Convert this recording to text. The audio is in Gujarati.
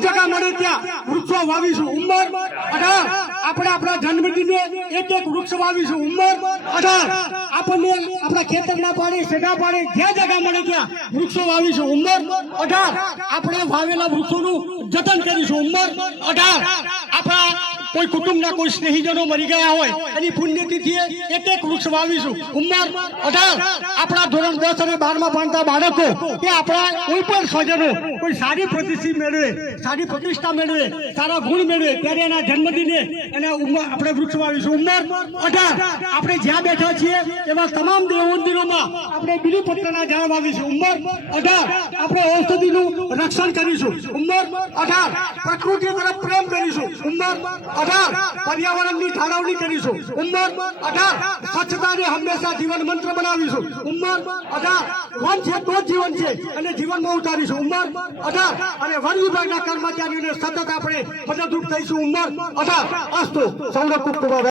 જ્યાં જગા મળે ત્યાં વૃક્ષો વાવીશું. ઉંમર 18 આપણે આપણા જન્મદિને એક વૃક્ષ વાવીશું. ઉંમર 18 આપણને આપણા ખેતરના પાણી સેડા પાણી જ્યાં જગા મળે ત્યાં વૃક્ષો વાવીશું. ઉંમર 18 આપણે વાવેલા વૃક્ષોનું જતન કરીશું. ઉંમર 18 આપણા કોઈ કુટુંબના કોઈ સ્નેહીજનો મરી ગયા હોય એની પુણ્યતિથિએ એક વૃક્ષ વાવીશું. ઉંમર 18 આપણા ધોરણ 10 અને 12 માં ભણતા બાળકો કે આપણા કોઈ પણ સ્વજનો કોઈ સારી પ્રતિષ્ઠા મેળવે, સારી પ્રતિષ્ઠા મેળવે, સારા ગુણ મેળવે ત્યારે એના જન્મદિને એના આપણે વૃક્ષ વાવીશું. ઉંમર 18 આપણે જ્યાં બેઠા છીએ એવા તમામ દેવ મંદિરોમાં આપણે બીલીપત્રના ઝાડ વાવીશું. ઉંમર 18 આપણે ઔષધિનું રક્ષણ કરીશું. ઉંમર 18 પ્રકૃતિ તરફ પ્રેમ કરીશું. ઉંમર 18 પર્યાવરણની જાળવણી કરીશું. ઉંમર 18 સ્વચ્છતાને હંમેશા જીવન મંત્ર બનાવીશું. ઉંમર 18 વન છે તો જીવન છે અને જીવનમાં ઉતારીશું. ઉંમર 18 અને વન વિભાગના કર્મચારીઓને સતત આપણે મદદરૂપ થઈશું. ઉંમર 18 અસ્તુ સૌને ખૂબ ખૂબ